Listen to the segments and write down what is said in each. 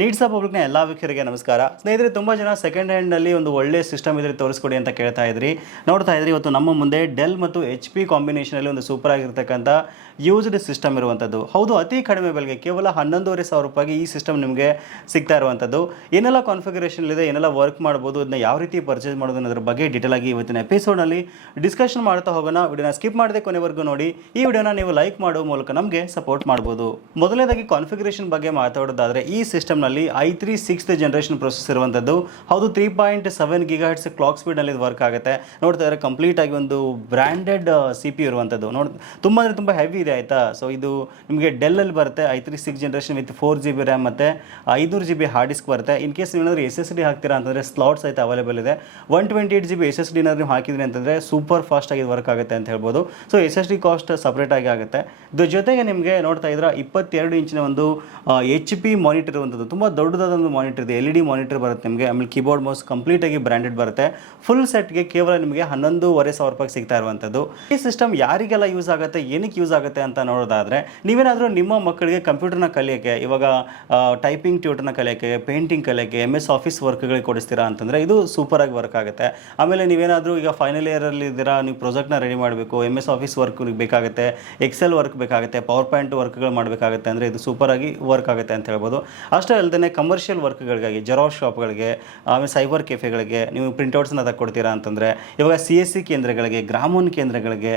Needs ಪಬ್ಲಿಕ್ನ ಎಲ್ಲ ವೀಕ್ಷರಿಗೆ ನಮಸ್ಕಾರ. ಸ್ನೇಹಿತರೆ, ತುಂಬ ಜನ ಸೆಕೆಂಡ್ ಹ್ಯಾಂಡ್ನಲ್ಲಿ ಒಂದು ಒಳ್ಳೆ ಸಿಸ್ಟಮ್ ಇದ್ರೆ ತೋರಿಸ್ಕೊಡಿ ಅಂತ ಕೇಳ್ತಾ ಇದ್ರಿ. ನೋಡ್ತಾ ಇದ್ರಿ, ಇವತ್ತು ನಮ್ಮ ಮುಂದೆ ಡೆಲ್ ಮತ್ತು ಎಚ್ ಪಿ ಕಾಂಬಿನೇಷನಲ್ಲಿ ಒಂದು ಸೂಪರ್ ಆಗಿರ್ತಕ್ಕಂಥ ಯೂಸ್ಡ್ ಸಿಸ್ಟಮ್ ಇರುವಂಥದ್ದು. ಹೌದು, ಅತಿ ಕಡಿಮೆ ಬೆಲೆಗೆ ಕೇವಲ ಹನ್ನೊಂದೂವರೆ ಸಾವಿರ ರೂಪಾಯಿಗೆ ಈ ಸಿಸ್ಟಮ್ ನಿಮಗೆ ಸಿಗ್ತಾ ಇರುವಂಥದ್ದು. ಏನೆಲ್ಲ ಕಾನ್ಫಿಗರೇಷನ್ ಇದೆ, ಏನೆಲ್ಲ ವರ್ಕ್ ಮಾಡ್ಬೋದು, ಅದನ್ನ ಯಾವ ರೀತಿ ಪರ್ಚೇಸ್ ಮಾಡೋದು ಅನ್ನೋದ್ರ ಬಗ್ಗೆ ಡೀಟೇಲ್ ಆಗಿ ಇವತ್ತಿನ ಎಪಿಸೋಡ್ನಲ್ಲಿ ಡಿಸ್ಕಷನ್ ಮಾಡ್ತಾ ಹೋಗೋಣ. ವಿಡಿಯೋನ ಸ್ಕಿಪ್ ಮಾಡದೆ ಕೊನೆವರೆಗೂ ನೋಡಿ. ಈ ವಿಡಿಯೋನ ನೀವು ಲೈಕ್ ಮಾಡೋ ಮೂಲಕ ನಮಗೆ ಸಪೋರ್ಟ್ ಮಾಡ್ಬೋದು. ಮೊದಲನೇದಾಗಿ ಕಾನ್ಫಿಗರೇಷನ್ ಬಗ್ಗೆ ಮಾತಾಡೋದಾದ್ರೆ ಈ ಸಿಸ್ಟಮ್ನಲ್ಲಿ I three sixth generation process ಇರುವಂಥದ್ದು ಹೌದು three point seven giga hertz clock ಸ್ಪೀಡ್ನಲ್ಲಿ ಇದು ವರ್ಕ್ ಆಗುತ್ತೆ. ನೋಡ್ತಾ ಇದ್ದಾರೆ ಕಂಪ್ಲೀಟ್ ಆಗಿ ಒಂದು ಬ್ರ್ಯಾಂಡೆಡ್ ಸಿ ಪಿ ಇರುವಂಥದ್ದು ನೋಡಿ, ತುಂಬ ಅಂದರೆ ತುಂಬ ಹೆವಿ ಇದೆ, ಆಯಿತಾ? ಸೊ ಇದು ನಿಮಗೆ ಡೆಲ್ಲಲ್ಲಿ ಬರುತ್ತೆ, I three six generation with four G B RAM ಮತ್ತು ಐನೂರು ಜಿ ಬಿ ಹಾರ್ಡ್ ಡಿಸ್ಕ್ ಬರುತ್ತೆ. ಇನ್ ಕೇಸ್ ನೀವು ಎಸ್ ಎಸ್ ಡಿ ಹಾಕ್ತೀರಾ ಅಂತಂದರೆ ಸ್ಲಾಟ್ಸ್ ಆಯಿತು ಅವೈಲೇಬಲ್ ಇದೆ. One twenty eight G B S S D ಏನಾದ್ರು ನೀವು ಹಾಕಿದ್ರಿ ಅಂತಂದರೆ ಸೂಪರ್ ಫಾಸ್ಟಾಗಿ ವರ್ಕ್ ಆಗುತ್ತೆ ಅಂತ ಹೇಳ್ಬೋದು. So S S D cost separate ಆಗಿ ಆಗುತ್ತೆ. ಇದ್ರ ಜೊತೆಗೆ ನಿಮಗೆ ನೋಡ್ತಾ ಇದ್ರೆ ಇಪ್ಪತ್ತೆರಡು ಇಂಚಿನ ಒಂದು ಎಚ್ ಪಿ ಮಾನಿಟರ್ ಇರುವಂಥದ್ದು ತುಂಬ ದೊಡ್ಡದಾದ ಒಂದು ಮಾನಿಟರ್ ಇದೆ. ಎಲ್ ಇ ಡಿ ಮಾನಿಟರ್ ಬರುತ್ತೆ ನಿಮಗೆ. ಆಮೇಲೆ ಕೀಬೋರ್ಡ್ ಮೌಸ್ ಕಂಪ್ಲೀಟಾಗಿ ಬ್ರ್ಯಾಂಡೆಡ್ ಬರುತ್ತೆ. ಫುಲ್ ಸೆಟ್ಗೆ ಕೇವಲ ನಿಮಗೆ ಹನ್ನೊಂದೂವರೆ ಸಾವಿರ ರೂಪಾಯಿ ಸಿಗ್ತಾ ಇರುವಂಥದ್ದು ಈ ಸಿಸ್ಟಮ್ ಯಾರಿಗೆಲ್ಲ ಯೂಸ್ ಆಗುತ್ತೆ, ಏನಕ್ಕೆ ಯೂಸ್ ಆಗುತ್ತೆ ಅಂತ ನೋಡೋದಾದರೆ, ನೀವೇನಾದರೂ ನಿಮ್ಮ ಮಕ್ಕಳಿಗೆ ಕಂಪ್ಯೂಟರ್ನ ಕಲಿಯೋಕ್ಕೆ, ಇವಾಗ ಟೈಪಿಂಗ್ ಟ್ಯೂಟರ್ನ ಕಲಿಯೋಕ್ಕೆ ಪೇಂಟಿಂಗ್ ಕಲಿಯೋಕ್ಕೆ ಎಂ ಎಸ್ ಆಫೀಸ್ ವರ್ಕ್ಗಳಿಗೆ ಕೊಡಿಸ್ತೀರಾ ಅಂತಂದರೆ ಇದು ಸೂಪರಾಗಿ ವರ್ಕ್ ಆಗುತ್ತೆ. ಆಮೇಲೆ ನೀವೇನಾದರೂ ಈಗ ಫೈನಲ್ ಇಯರಲ್ಲಿ ಇದ್ದೀರಾ, ನೀವು ಪ್ರಾಜೆಕ್ಟ್ನ ರೆಡಿ ಮಾಡಬೇಕು ಎಂ ಎಸ್ ಆಫೀಸ್ ವರ್ಕ್ ಬೇಕಾಗುತ್ತೆ ಎಕ್ಸೆಲ್ ವರ್ಕ್ ಬೇಕಾಗುತ್ತೆ ಪವರ್ ಪಾಯಿಂಟ್ ವರ್ಕ್ಗಳು ಮಾಡಬೇಕಾಗುತ್ತೆ ಅಂದರೆ ಇದು ಸೂಪರಾಗಿ ವರ್ಕ್ ಆಗುತ್ತೆ ಅಂತ ಹೇಳ್ಬೋದು. ಅಷ್ಟೇ ಅಲ್ಲದೆ ಕಮರ್ಷಿಯಲ್ ವರ್ಕ್ಗಳಿಗಾಗಿ ಜೆರಾಕ್ಸ್ ಶಾಪ್ಗಳಿಗೆ ಆಮೇಲೆ ಸೈಬರ್ ಕೆಫೆಗಳಿಗೆ ನೀವು ಪ್ರಿಂಟೌಟ್ಸ್ನ ತಗೊಡ್ತೀರಾ ಅಂತಂದರೆ, ಇವಾಗ ಸಿ ಎಸ್ ಸಿ ಕೇಂದ್ರಗಳಿಗೆ, ಗ್ರಾಮೋನ್ ಕೇಂದ್ರಗಳಿಗೆ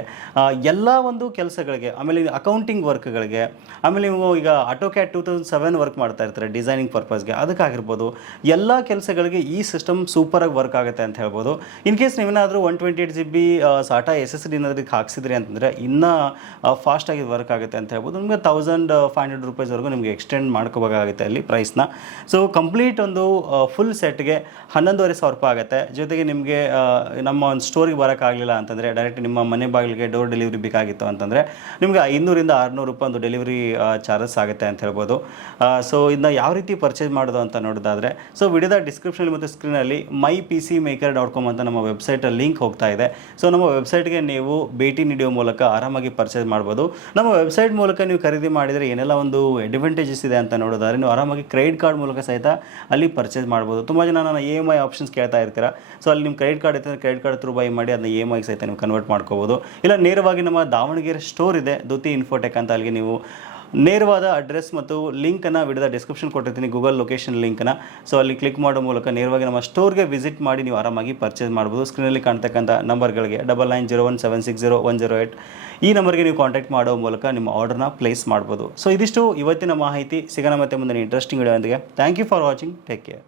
ಎಲ್ಲ ಒಂದು ಕೆಲಸಗಳಿಗೆ, ಆಮೇಲೆ ಅಕೌಂಟಿಂಗ್ ವರ್ಕ್ಗಳಿಗೆ ಆಮೇಲೆ ನೀವು ಈಗ auto cad two thousand seven work ಮಾಡ್ತಾ ಇರ್ತಾರೆ ಡಿಸೈನಿಂಗ್ ಪರ್ಪಸ್ಗೆ ಅದಕ್ಕಾಗಿರ್ಬೋದು, ಎಲ್ಲ ಕೆಲಸಗಳಿಗೆ ಈ ಸಿಸ್ಟಮ್ ಸೂಪರಾಗಿ ವರ್ಕ್ ಆಗುತ್ತೆ ಅಂತ ಹೇಳ್ಬೋದು. ಇನ್ ಕೇಸ್ ನೀವೇನಾದರೂ one twenty eight G B SATA S S D ಅನ್ನೋದಕ್ಕೆ ಹಾಕ್ಸಿದ್ರಿ ಅಂತಂದರೆ, ಇನ್ನೂ ಫಾಸ್ಟಾಗಿ ವರ್ಕ್ ಆಗುತ್ತೆ ಅಂತ ಹೇಳ್ಬೋದು. ನಿಮಗೆ ತೌಸಂಡ್ ಫೈವ್ ಹಂಡ್ರೆಡ್ ರುಪೀಸ್ವರೆಗೂ ನಿಮಗೆ ಎಕ್ಸ್ಟೆಂಡ್ ಮಾಡ್ಕೋಬೇಕಾಗುತ್ತೆ ಅಲ್ಲಿ ಪ್ರೈಸ್ನ ಸೊ ಕಂಪ್ಲೀಟ್ ಒಂದು ಫುಲ್ ಸೆಟ್ಗೆ ಹನ್ನೊಂದುವರೆ ಸಾವಿರ ರೂಪಾಯಿ ಆಗುತ್ತೆ. ಜೊತೆಗೆ ನಿಮಗೆ ನಮ್ಮ ಒಂದು ಸ್ಟೋರಿಗೆ ಬರೋಕ್ಕಾಗಲಿಲ್ಲ ಅಂತಂದರೆ ಡೈರೆಕ್ಟ್ ನಿಮ್ಮ ಮನೆ ಬಾಗಿಲಿಗೆ ಡೋರ್ ಡೆಲಿವರಿ ಬೇಕಾಗಿತ್ತು ಅಂತಂದರೆ, ನಿಮಗೆ ಐನೂರಿಂದ ಆರುನೂರು ರೂಪಾಯಿ ಒಂದು ಡೆಲಿವರಿ ಚಾರ್ಜಸ್ ಆಗುತ್ತೆ ಅಂತ ಹೇಳ್ಬೋದು. ಸೊ ಇದನ್ನ ಯಾವ ರೀತಿ ಪರ್ಚೇಸ್ ಮಾಡೋದು ಅಂತ ನೋಡೋದಾದರೆ ಸೊ ವಿಡಿಯೋದ ಡಿಸ್ಕ್ರಿಪ್ಷನಲ್ಲಿ ಮತ್ತು ಸ್ಕ್ರೀನಲ್ಲಿ my P C maker dot com ಅಂತ ನಮ್ಮ ವೆಬ್ಸೈಟಲ್ಲಿ ಲಿಂಕ್ ಹೋಗ್ತಾ ಇದೆ. ಸೊ ನಮ್ಮ ವೆಬ್ಸೈಟ್ಗೆ ನೀವು ಭೇಟಿ ನೀಡುವ ಮೂಲಕ ಆರಾಮಾಗಿ ಪರ್ಚೇಸ್ ಮಾಡ್ಬೋದು. ನಮ್ಮ ವೆಬ್ಸೈಟ್ ಮೂಲಕ ನೀವು ಖರೀದಿ ಮಾಡಿದರೆ ಏನೆಲ್ಲ ಒಂದು ಅಡ್ವಾಂಟೇಜಸ್ ಇದೆ ಅಂತ ನೋಡೋದಾದ್ರೆ, ನೀವು ಆರಾಮಾಗಿ ಕ್ರೆಡಿಟ್ ಕಾರ್ಡ್ ಮೂಲಕ ಸಹಿತ ಅಲ್ಲಿ ಪರ್ಚೇಸ್ ಮಾಡ್ಬೋದು. ತುಂಬ ಜನ ನಾನು ಇ ಎಂ ಐ ಆಪ್ಷನ್ಸ್ ಕೇಳ್ತಾ ಇರ್ತೀರಾ. ಸೊ ಅಲ್ಲಿ ನಿಮ್ಮ ಕ್ರೆಡಿಟ್ ಕಾರ್ಡ್ ಇರ್ತದೆ ಕ್ರೆಡಿಟ್ ಕಾರ್ಡ್ ತ್ರೂ ಬೈ ಮಾಡಿ ಅದನ್ನ ಇ ಎಂ ಐ ಸಹಿತ ನೀವು ಕನ್ವರ್ಟ್ ಮಾಡ್ಕೋಬೋದು. ಇಲ್ಲ, ನೇರವಾಗಿ ನಮ್ಮ ದಾವಣಗೆರೆ ಸ್ಟೋರ್ ಇದೆ ದುತಿ ಇನ್ಫೋಟೆಕ್ ಅಂತ ಅಲ್ಲಿಗೆ ನೀವು ನೇರವಾದ ಅಡ್ರೆಸ್ ಮತ್ತು ಲಿಂಕನ್ನು ವಿಡಿಯೋದ ಡಿಸ್ಕ್ರಿಪ್ಷನ್ ಕೊಟ್ಟಿರ್ತೀನಿ ಗೂಗಲ್ ಲೊಕೇಶನ್ ಲಿಂಕನ್ನು ಸೊ ಅಲ್ಲಿ ಕ್ಲಿಕ್ ಮಾಡೋ ಮೂಲಕ ನೇರವಾಗಿ ನಮ್ಮ ಸ್ಟೋರ್ಗೆ ವಿಸಿಟ್ ಮಾಡಿ ನೀವು ಆರಾಮಾಗಿ ಪರ್ಚೇಸ್ ಮಾಡ್ಬೋದು. ಸ್ಕ್ರೀನಲ್ಲಿ ಕಾಣ್ತಕ್ಕಂಥ ನಂಬರ್ಗಳಿಗೆ double nine zero one seven six zero one zero eight ಈ ನಂಬರ್ಗೆ ನೀವು ಕಾಂಟ್ಯಾಕ್ಟ್ ಮಾಡೋ ಮೂಲಕ ನಿಮ್ಮ ಆರ್ಡರ್ನ ಪ್ಲೇಸ್ ಮಾಡ್ಬೋದು. ಸೊ ಇದಿಷ್ಟು ಇವತ್ತಿನ ಮಾಹಿತಿ. ಸಿಗೋಣ ಮತ್ತೆ ಮುಂದಿನ ಇಂಟ್ರೆಸ್ಟಿಂಗ್ ವಿಡಿಯೋ ಒಂದಿಗೆ thank you for watching take care